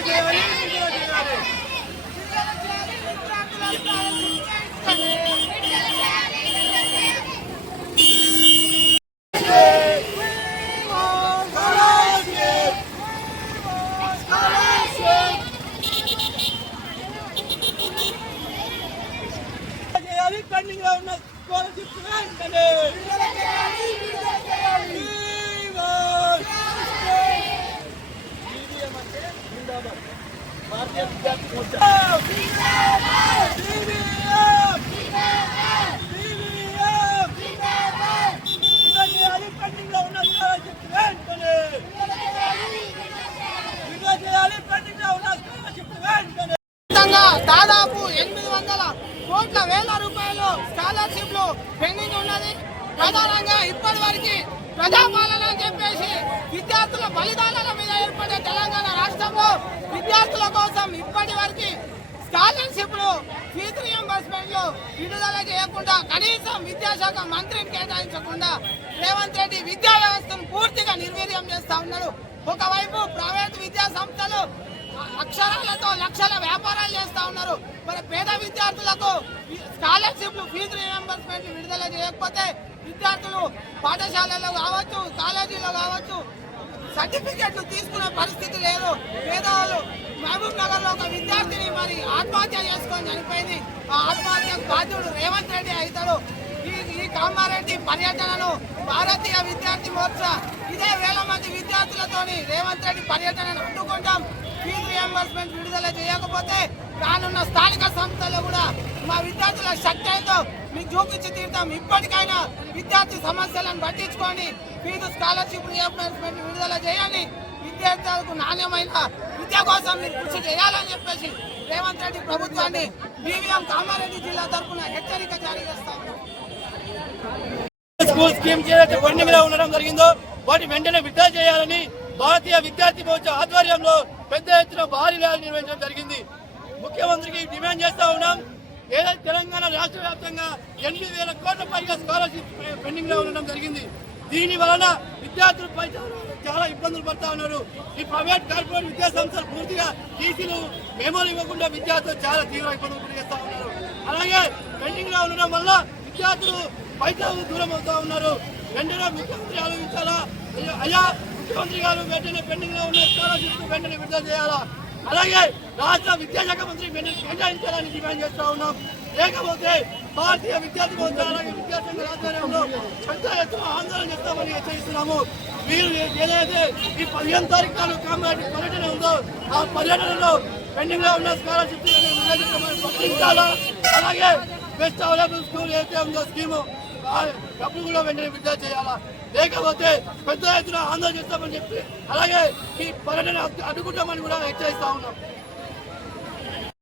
Viva! దాదాపు ఎనిమిది వందల కోట్ల వేల రూపాయలు స్కాలర్షిప్లు పెండింగ్ ఉన్నది. ప్రధానంగా ఇప్పటి వరకు ప్రజాపాలన చెప్పేసి విద్యార్థుల బలిదానాల మీద ఏర్పడే తెలంగాణ రాష్ట్రంలో విద్యార్థుల కోసం ఇప్పటి వరకు స్కాలర్షిప్లు ఫీజు రియంబర్స్మెంట్లు విడుదల చేయకుండా కనీసం విద్యాశాఖ మంత్రిని కేటాయించకుండా రేవంత్ రెడ్డి విద్యా వ్యవస్థను పూర్తిగా నిర్వీర్యం చేస్తా ఉన్నాడు. ఒకవైపు ప్రైవేట్ విద్యా సంస్థలు అక్షరాలతో లక్షల వ్యాపారాలు చేస్తా ఉన్నారు. మరి పేద విద్యార్థులకు స్కాలర్షిప్లు ఫీజు రియంబర్స్మెంట్లు విడుదల చేయకపోతే విద్యార్థులు పాఠశాలలో కావచ్చు కాలేజీలో కావచ్చు సర్టిఫికెట్లు తీసుకునే పరిస్థితి లేదు. పేదవాళ్ళు మహబూబ్ నగర్లో ఒక విద్యార్థిని మరి ఆత్మహత్య చేసుకొని చనిపోయింది. ఆ ఆత్మహత్యకు బాధ్యుడు రేవంత్ రెడ్డి అవుతాడు ఈ కామారెడ్డి పర్యటనను భారతీయ విద్యార్థి మోర్చా ఇదే వేల మంది విద్యార్థులతోని రేవంత్ రెడ్డి పర్యటనను అడ్డుకుంటాం. ఫీజు రియంబర్స్మెంట్ విడుదల చేయకపోతే రానున్న స్థానిక సంస్థలు కూడా మా విద్యార్థుల శక్తి మీకు చూపించి తీరుతాం. ఇప్పటికైనా విద్యార్థి సమస్యలను పట్టించుకోండి. ఫీజు స్కాలర్షిప్ రియంబర్స్మెంట్ విడుదల చేయండి. విద్యార్థులకు నాణ్యమైన విద్య కోసం మీరు కృషి చేయాలని చెప్పేసి రేవంత్ రెడ్డి ప్రభుత్వాన్ని బీవీఎం కామారెడ్డి జిల్లా తరఫున హెచ్చరిక జారీ చేస్తా స్కూల్ స్కీమ్ ఏదైతే పెండింగ్లో ఉండడం జరిగిందో వాటి వెంటనే విడుదల చేయాలని భారతీయ విద్యార్థి మోర్చా ఆధ్వర్యంలో పెద్ద ఎత్తున భారీ ర్యాలీ నిర్వహించడం జరిగింది. ముఖ్యమంత్రికి డిమాండ్ చేస్తా ఉన్నాం. ఏదైతే తెలంగాణ రాష్ట్ర వ్యాప్తంగా ఎనిమిది వేల కోట్ల పైగా స్కాలర్షిప్ పెండింగ్లో ఉండడం జరిగింది. దీని వలన విద్యార్థులు పై చాలా ఇబ్బందులు పడతా ఉన్నారు. ఈ ప్రైవేట్ కార్పొరేట్ విద్యా సంస్థలు పూర్తిగా టీసీలు మెమోలు ఇవ్వకుండా విద్యార్థులు చాలా తీవ్ర ఇబ్బందులు గురి చేస్తా ఉన్నారు. అలాగే పెండింగ్లో ఉండడం వల్ల విద్యార్థులు పైసలు దూరం అవుతా ఉన్నారు. వెంటనే ముఖ్యమంత్రి ఆలోచించాలా? అయ్యా- అయ్యా ముఖ్యమంత్రి గారు వెంటనే పెండింగ్లో ఉన్న స్కాలర్షిప్ వెంటనే విడుదల చేయాలా? అలాగే రాష్ట్ర విద్యాశాఖ మంత్రి కేటాయించాలని డిమాండ్ చేస్తా ఉన్నాం. లేకపోతే భారతీయ విద్యార్థి మోర్చా అలాగే విద్యార్థుల ఆధ్వర్యంలో పెద్ద ఎత్తున ఆందోళన చేస్తామని హెచ్చరిస్తున్నాము. మీరు ఏదైతే ఈ పదిహేను తారీఖు నాడు పర్యటన ఉందో ఆ పర్యటనలో పెండింగ్లో ఉన్న స్కాలర్షిప్ ప్రకటించాలా అలాగే బెస్ట్ అవైలబుల్ స్కూల్ ఏదైతే ఉందో స్కీము డబ్బులు కూడా వెంటనే విడుదల చేయాలా? లేకపోతే పెద్ద ఎత్తున ఆందోళన చేస్తామని చెప్పి అలాగే ఈ పర్యటన అడ్డుకుంటామని కూడా హెచ్చరిస్తా ఉన్నాం.